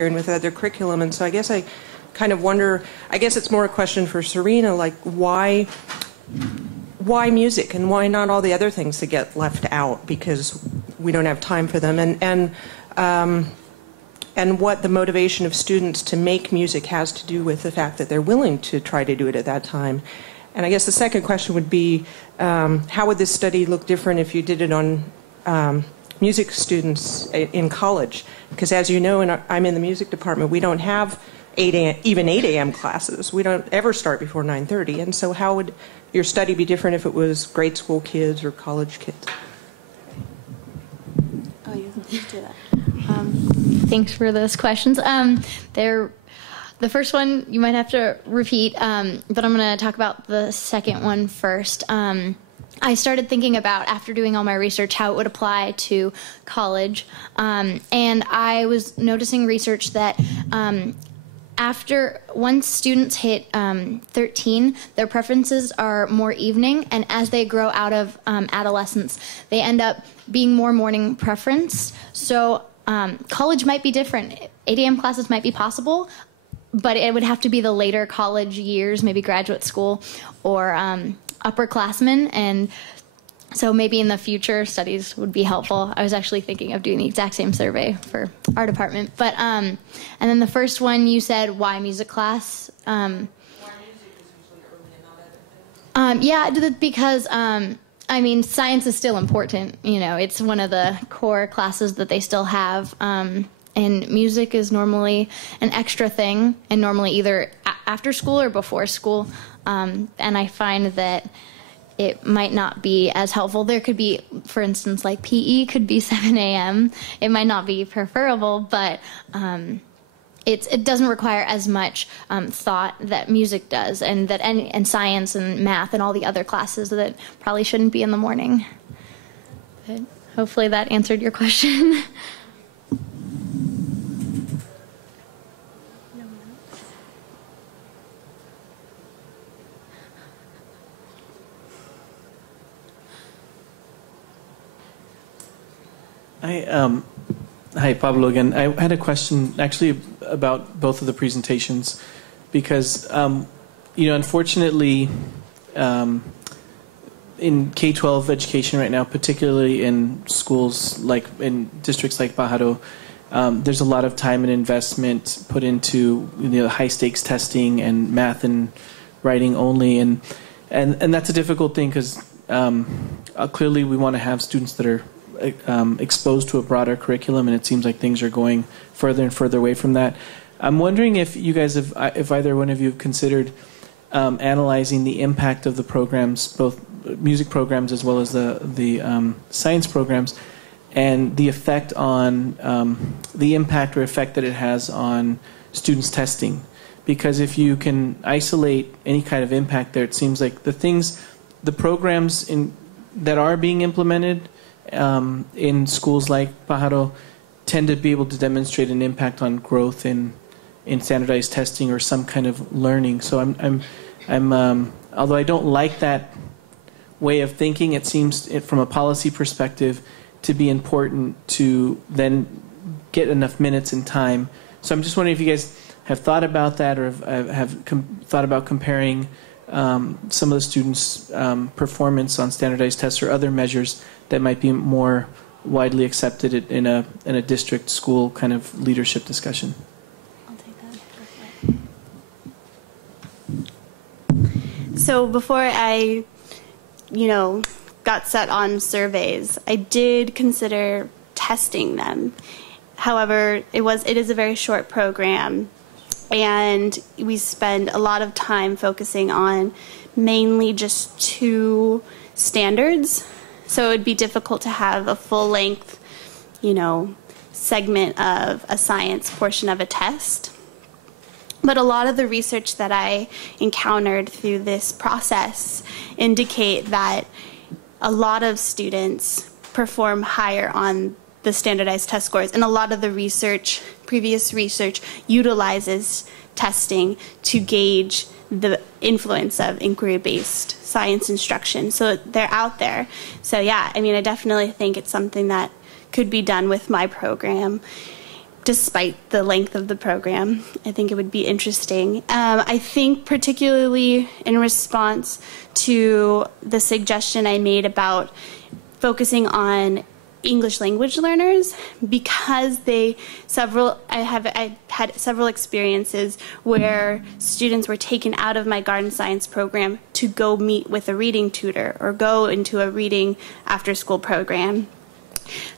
and with other curriculum. And so I guess I kind of wonder, I guess it's more a question for Serena, like why music and why not all the other things that get left out because we don't have time for them, and what the motivation of students to make music has to do with the fact that they're willing to try to do it at that time. And I guess the second question would be, how would this study look different if you did it on music students in college? Because as you know, and I'm in the music department, we don't have even 8 a.m. classes. We don't ever start before 9:30. And so how would your study be different if it was grade school kids or college kids? Oh, you can do that. Thanks for those questions. The first one you might have to repeat, but I'm going to talk about the second one first. I started thinking about, after doing all my research, how it would apply to college. And I was noticing research that once students hit 13, their preferences are more evening, and as they grow out of adolescence, they end up being more morning preference. So college might be different. 8 a.m. classes might be possible, but it would have to be the later college years, maybe graduate school or upperclassmen, and so maybe in the future studies would be helpful. I was actually thinking of doing the exact same survey for our department. But and then the first one you said, why music class? Why music is usually early and not other things? Yeah, because I mean, science is still important. You know, it's one of the core classes that they still have. And music is normally an extra thing, and normally either after school or before school. And I find that it might not be as helpful. There could be, for instance, like PE could be 7 a.m. It might not be preferable, but it doesn't require as much thought that music does, and and science and math and all the other classes that probably shouldn't be in the morning. But hopefully that answered your question. Hi, Pablo again. I had a question actually about both of the presentations because, unfortunately, in K-12 education right now, particularly in schools like in districts like Pajaro, there's a lot of time and investment put into high-stakes testing and math and writing only, and that's a difficult thing because clearly we want to have students that are exposed to a broader curriculum, and it seems like things are going further and further away from that. I'm wondering if you guys have, if either one of you have considered analyzing the impact of the programs, both music programs as well as the science programs, and the effect on the impact or effect that it has on students' testing. Because if you can isolate any kind of impact there, it seems like the programs that are being implemented in schools like Pajaro tend to be able to demonstrate an impact on growth in standardized testing or some kind of learning. So I'm although I don't like that way of thinking, it seems from a policy perspective to be important to then get enough minutes and time. So I'm just wondering if you guys have thought about that, or have thought about comparing some of the students' performance on standardized tests or other measures that might be more widely accepted in a district school kind of leadership discussion. I'll take that. So before I, got set on surveys, I did consider testing them. However, it is a very short program, and we spend a lot of time focusing on mainly just 2 standards. So it would be difficult to have a full-length, segment of a science portion of a test. But a lot of the research that I encountered through this process indicate that a lot of students perform higher on the standardized test scores, and a lot of the previous research utilizes testing to gauge the influence of inquiry-based science instruction. So they're out there. So yeah, I definitely think it's something that could be done with my program. despite the length of the program. I think it would be interesting. I think particularly in response to the suggestion I made about focusing on English language learners, because I had several experiences where students were taken out of my garden science program to go meet with a reading tutor or go into a reading after school program.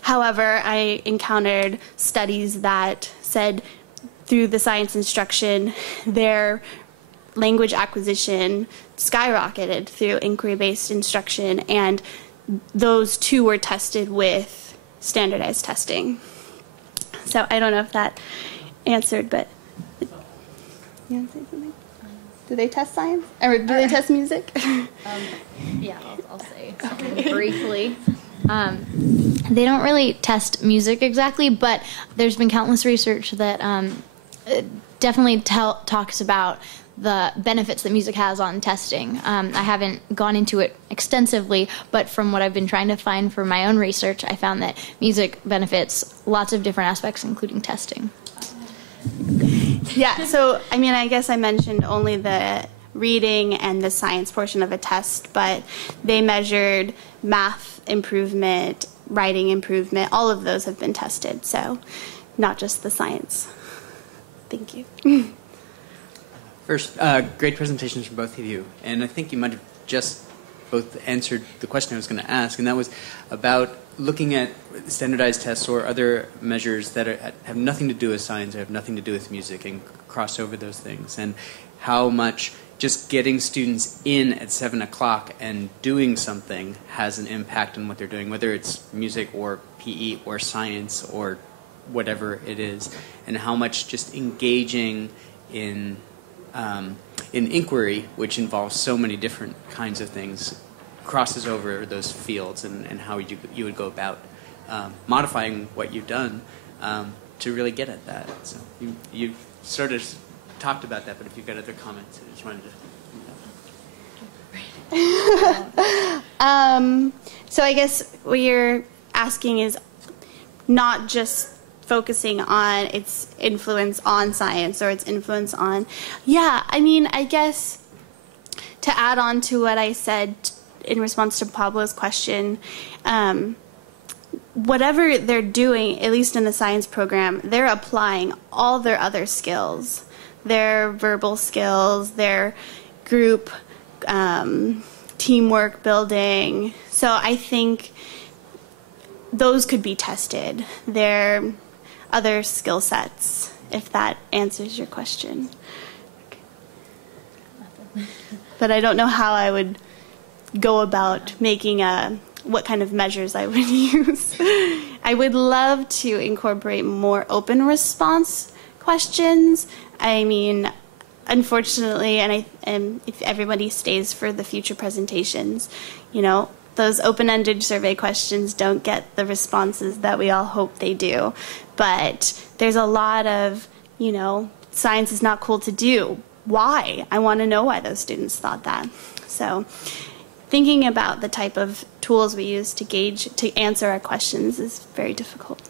However, I encountered studies that said through the science instruction, their language acquisition skyrocketed through inquiry-based instruction, and those two were tested with standardized testing. So I don't know if that answered, but you want to say something? Do they test science? Or do they test music? Yeah, I'll say something briefly. They don't really test music exactly, but there's been countless research that definitely talks about the benefits that music has on testing. I haven't gone into it extensively, but from what I've been trying to find for my own research, I found that music benefits lots of different aspects, including testing. Yeah, so I mean, I guess I mentioned only the reading and the science portion of a test, but they measured math improvement, writing improvement, all of those have been tested, so not just the science. Thank you. First, great presentations from both of you, and I think you might have just both answered the question I was going to ask, and that was about looking at standardized tests or other measures that have nothing to do with science or have nothing to do with music and cross over those things, and how much just getting students in at 7 o'clock and doing something has an impact on what they're doing, whether it's music or PE or science or whatever it is, and how much just engaging in inquiry, which involves so many different kinds of things, crosses over those fields, and how you would go about modifying what you've done to really get at that. So you sort of talked about that, but if you've got other comments, I just wanted to. So I guess what you're asking is not just focusing on its influence on science or its influence on, yeah, I mean, I guess to add on to what I said in response to Pablo's question, whatever they're doing, at least in the science program, they're applying all their other skills, their verbal skills, their group teamwork building. So I think those could be tested. Their other skill sets, if that answers your question. But I don't know how I would go about making what kind of measures I would use. I would love to incorporate more open response questions. I mean, unfortunately, and if everybody stays for the future presentations, you know, those open-ended survey questions don't get the responses that we all hope they do. But there's a lot of, you know, science is not cool to do. Why? I want to know why those students thought that. So thinking about the type of tools we use to answer our questions is very difficult.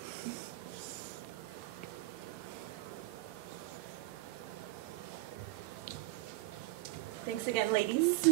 Thanks again, ladies.